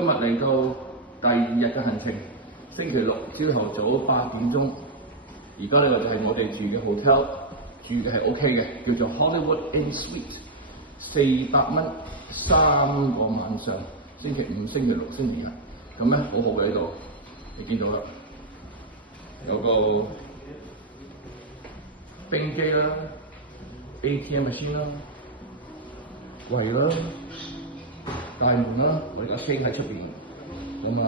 今日嚟到第二日嘅行程，星期六朝頭早8點鐘。而家呢個就係我哋住嘅 hotel， 住嘅係 OK 嘅，叫做 Hollywood Inn Suite，400蚊3個晚上，星期五、星期六、星期日，咁咧好好嘅呢度，你見到啦，有個冰機啦、ATM machine 啦、櫃啦、大門啦，我哋架車喺出邊，咁啊，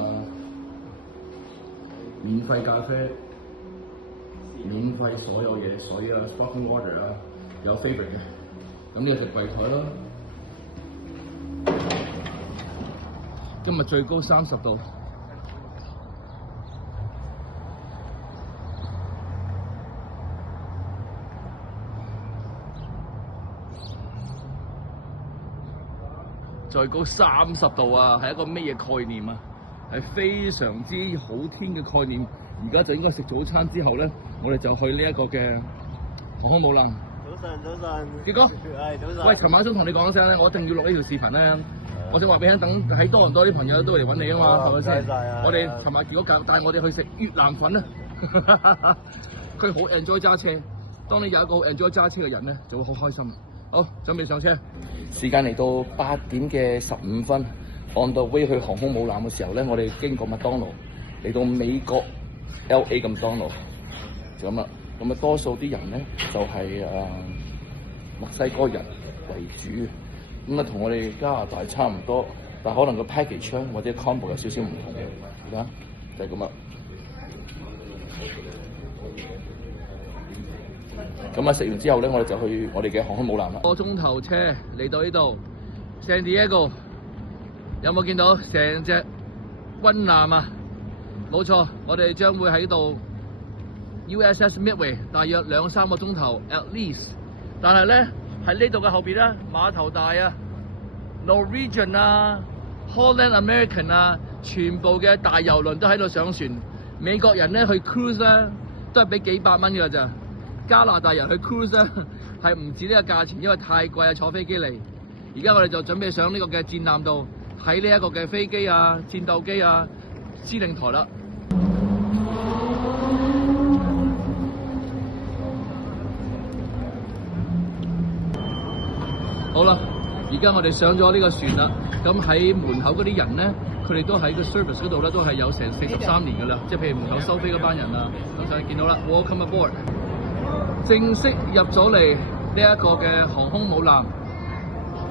免費咖啡。免費所有嘢，水啊、sparkling water 啊，有 favorite 嘅。咁呢個就櫃台啦。今日最高30度。最高30度啊，係一個咩嘢概念啊？係非常之好天嘅概念。而家就應該食早餐之後咧，我哋就去呢一個嘅航空母艦。早晨，傑哥，係早晨。喂，琴晚想同你講聲咧，我一定要錄呢條視頻咧。我想話俾你聽，等喺多倫多啲朋友都嚟揾你啊嘛，係咪先？我哋琴晚傑哥帶我哋去食越南粉啊！佢好 enjoy 揸車，當你有一個 enjoy 揸車嘅人咧，就會好開心。好，準備上車。時間嚟到8點嘅15分，on the way去航空母艦嘅時候咧，我哋經過麥當勞，嚟到美國 LA 咁麥當勞，就咁啦。咁啊，多數啲人咧就係墨西哥人為主，咁啊同我哋加拿大差唔多，但可能個 package 或者 combo 有少少唔同嘅，而家就係咁啦。咁啊食完之後咧，我哋就去我哋嘅航空母艦啦。個鐘頭車嚟到呢度 San Diego， 有冇見到成隻軍艦啊？冇錯，我哋將會喺度 USS Midway 大約2-3個鐘頭 at least。但係咧喺呢度嘅後邊咧，碼頭大啊 ，Norwegian 啊 ，Holland American 啊，全部嘅大郵輪都喺度上船。美國人咧去 cruise 咧都係俾幾百蚊㗎咋，加拿大人去 cruise 咧係唔止呢個價錢，因為太貴啊，坐飛機嚟。而家我哋就準備上呢個嘅戰艦度睇呢一個嘅飛機啊、戰鬥機啊、司令台啦。好啦，而家我哋上咗呢個船啦。咁喺門口嗰啲人咧，佢哋都喺個 service 嗰度咧，都係有成43年㗎啦。即係譬如門口收飛嗰班人啊，咁就見到啦。Welcome aboard， 正式入咗嚟呢一個嘅航空母艦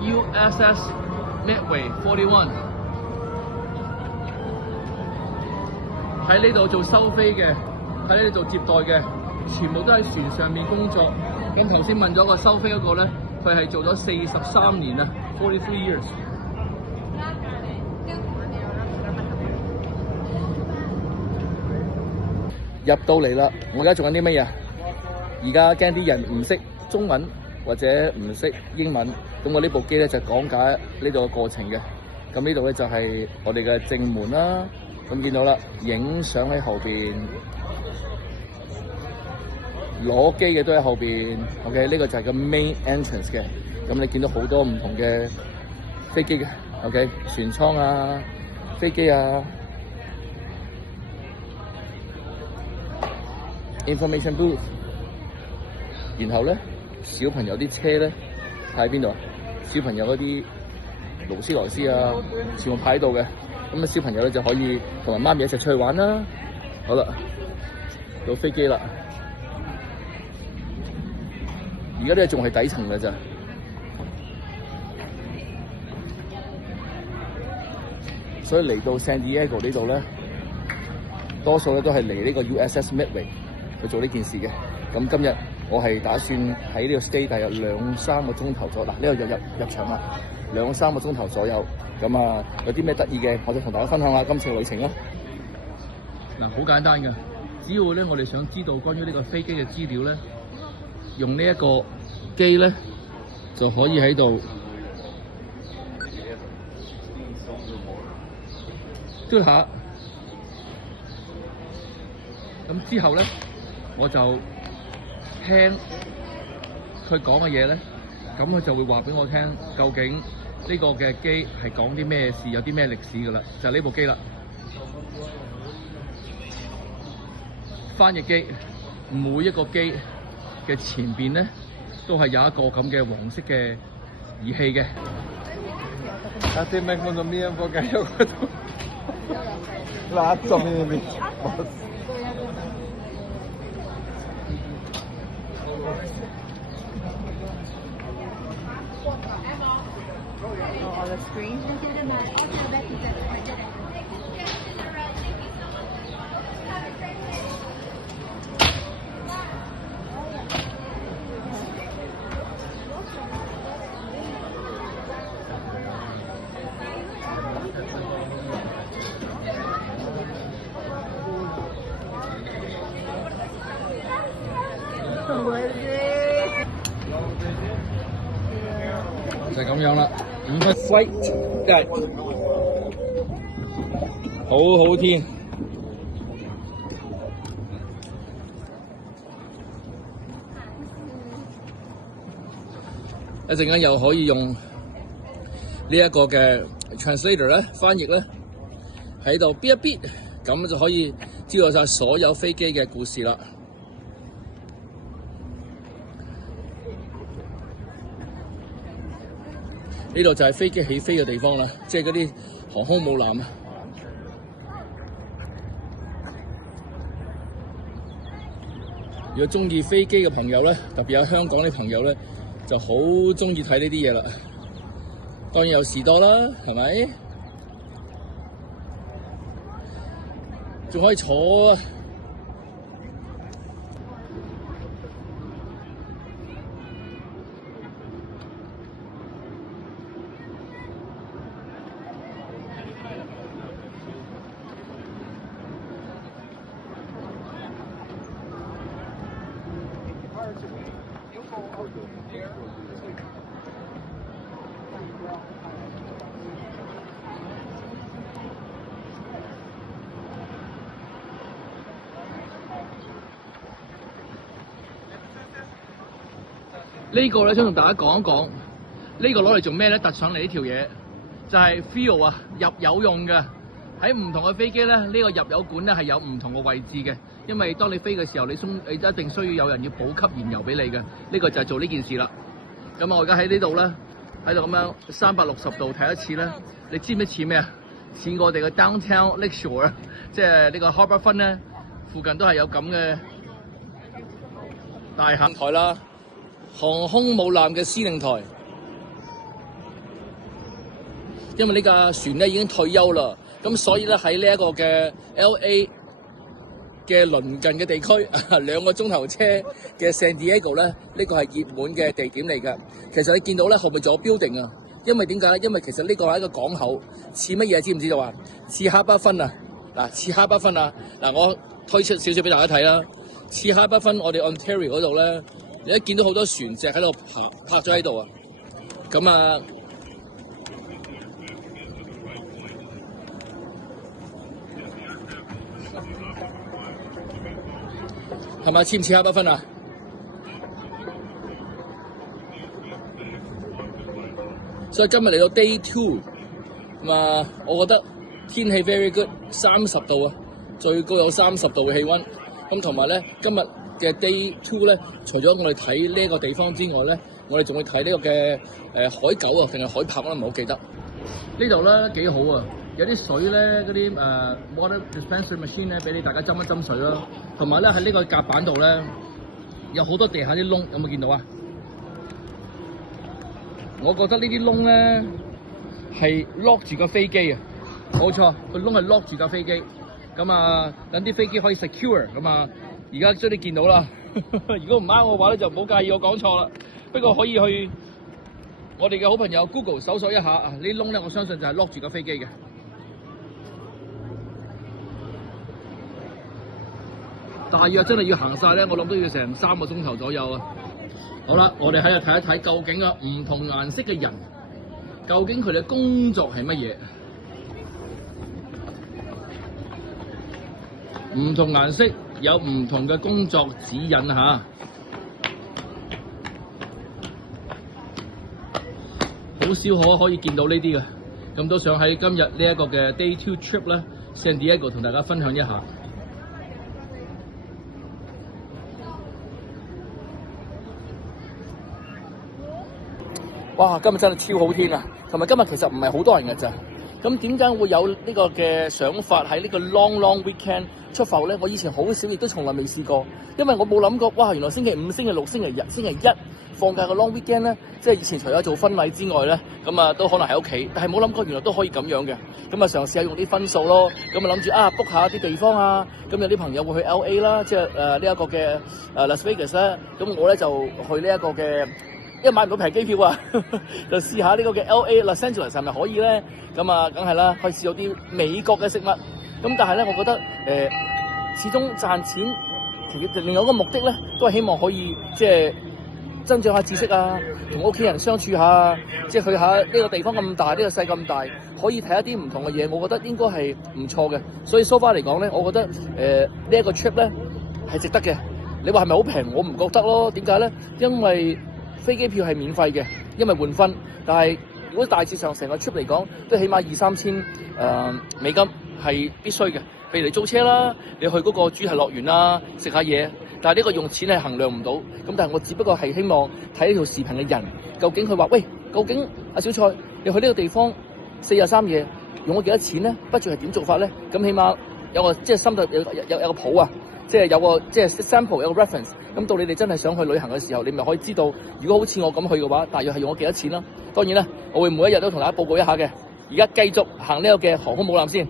USS Midway 41。喺呢度做收飛嘅，喺呢度做接待嘅，全部都喺船上面工作。咁頭先問咗個收飛嗰個咧。佢係做咗43年啊 ，43 years。入到嚟啦，我而家做緊啲乜嘢？而家驚啲人唔識中文或者唔識英文，咁我呢部機咧就講解呢度嘅過程嘅。咁呢度咧就係我哋嘅正門啦。咁見到啦，影相喺後邊。攞機嘅都喺後邊 ，OK， 呢個就係個 main entrance 嘅。咁你見到好多唔同嘅飛機嘅 ，OK， 船艙啊，飛機啊 ，information booth。然後咧，小朋友啲車咧喺邊度？小朋友嗰啲勞斯萊斯啊，全部擺喺度嘅。咁啊，小朋友咧就可以同埋媽咪一齊出去玩啦。好啦，到飛機啦。而家呢個仲係底層㗎咋，所以嚟到 San Diego 呢度咧，多數咧都係嚟呢個 USS Midway 去做呢件事嘅。咁今日我係打算喺呢個 stay 大約2-3個鐘頭左右。嗱，呢個入場啦，2-3個鐘頭左右。咁啊，有啲咩得意嘅，我就同大家分享下今次嘅旅程啦。嗱，好簡單㗎，只要咧我哋想知道關於呢個飛機嘅資料咧。用呢一個機咧，就可以喺度嘟下，咁之後咧，我就聽佢講嘅嘢咧，咁佢就會話俾我聽，究竟呢個嘅機係講啲咩事，有啲咩歷史㗎啦，就係呢部機啦。翻譯機，每一個機嘅前邊咧都係有一個咁嘅黃色嘅儀器嘅。就係咁樣啦，5分 flight deck， 好好天。一陣間又可以用呢一個嘅 translator 咧，翻譯咧喺度 bit 一 bit， 咁就可以知道晒所有飛機嘅故事啦。呢度就係飛機起飛嘅地方啦，即係嗰啲航空母艦啊。如果中意飛機嘅朋友咧，特別有香港啲朋友咧，就好中意睇呢啲嘢啦。當然有士多啦，係咪？仲可以坐啊！呢個咧想同大家講一講，呢個攞嚟做咩咧？突上嚟呢條嘢就係 fuel 啊，入油用嘅。喺唔同嘅飛機咧，呢個入油管咧係有唔同嘅位置嘅，因為當你飛嘅時候，你一定需要有人要補給燃油俾你嘅。呢個就係做呢件事啦。咁我而家喺呢度咧，喺度咁樣360度睇一次咧，你知唔知似咩啊？似我哋嘅 Downtown Lakeshore 啊，即係呢個 Harbourfront 咧，附近都係有咁嘅大行台啦。航空母艦嘅司令台，因為呢架船咧已經退休啦，咁所以咧喺呢一個嘅 LA 嘅鄰近嘅地區，2個鐘頭車嘅 San Diego 咧，呢個係熱門嘅地點嚟㗎。其實你見到咧後面仲有 building 啊，因為點解？因為其實呢個係一個港口，似乜嘢？知唔知道啊？似哈巴芬啊！嗱，似哈巴芬啊！嗱，我推出少少俾大家睇啦。似哈巴芬，我哋 Ontario 嗰度咧。你一見到好多船隻喺度泊咗喺度啊！咁啊，係咪似唔似哈巴芬啊？所以今日嚟到 Day 2，咁啊，我覺得天氣 very good， 30度啊，最高有30度嘅氣温。咁同埋咧，今日嘅 Day 2咧，除咗我哋睇呢一個地方之外咧，我哋仲會睇呢個嘅海狗啊，定係海豹啦，唔係好記得。呢度咧幾好啊，有啲水咧，嗰啲water dispenser machine 咧，俾你大家斟一斟水啦。同埋咧喺呢個甲板度咧，有好多地下啲窿，有冇見到啊？我覺得呢啲窿咧係 lock 住個飛機啊，冇錯，個窿係 lock 住架飛機。咁啊，等啲飛機可以 secure 咁啊。而家將你見到啦，如果唔啱我嘅話咧，就唔好介意我講錯啦。不過可以去我哋嘅好朋友 Google 搜索一下啊，呢啲窿咧，我相信就係 lock 住架飛機嘅。大約真係要行晒咧，我諗都要成3個鐘頭左右啊。好啦，我哋喺度睇一睇究竟啊，唔同顏色嘅人，究竟佢哋嘅工作係乜嘢？唔同顏色有唔同嘅工作指引嚇。好少可以見到呢啲嘅，咁都想喺今日呢一個嘅 Day 2 trip 咧 San Diego 同大家分享一下。哇！今日真係超好天啊，同埋今日其實唔係好多人嘅咋。咁點解會有呢個嘅想法喺呢個 long weekend 出埠咧？我以前好少，亦都從來未試過，因為我冇諗過，哇！原來星期五、星期六、星期日、星期一放假嘅 long weekend 咧，即係以前除咗做婚禮之外咧，咁啊都可能喺屋企，但係冇諗過原來都可以咁樣嘅。咁啊嘗試下用啲分數咯，咁啊諗住book下啲地方啊，咁有啲朋友會去 LA 啦，即係呢一個嘅Las Vegas 啦，咁我咧就去呢一個嘅。因為買唔到平機票啊，就試下呢個嘅 LA Los Angeles 係咪可以咧？咁啊，梗係啦，可以試到啲美國嘅食物。咁但係咧，我覺得始終賺錢其實另外一個目的咧，都係希望可以即係增長下知識啊，同屋企人相處下，即係去下呢個地方咁大，呢個世界咁大，可以睇一啲唔同嘅嘢。我覺得應該係唔錯嘅。所以 so far 嚟講咧，我覺得呢一個 trip 咧係值得嘅。你話係咪好平？我唔覺得咯。點解咧？因為飛機票係免費嘅，因為換分。但係如果大致上成個 trip 嚟講，都起碼2-3千美金係必須嘅。譬如你租車啦，你去嗰個主題樂園啦，食下嘢。但係呢個用錢係衡量唔到。咁但係我只不過係希望睇呢條視頻嘅人，究竟佢話喂，究竟阿小蔡，你去呢個地方4日3夜用咗幾多錢咧？budget係點做法咧？咁起碼有個即係心度有個譜啊！即係有個即係 sample 有個 reference， 咁到你哋真係想去旅行嘅時候，你咪可以知道，如果好似我咁去嘅話，大約係用咗幾多錢啦。當然啦，我會每一日都同大家報告一下嘅。而家繼續行呢個嘅航空母艦先。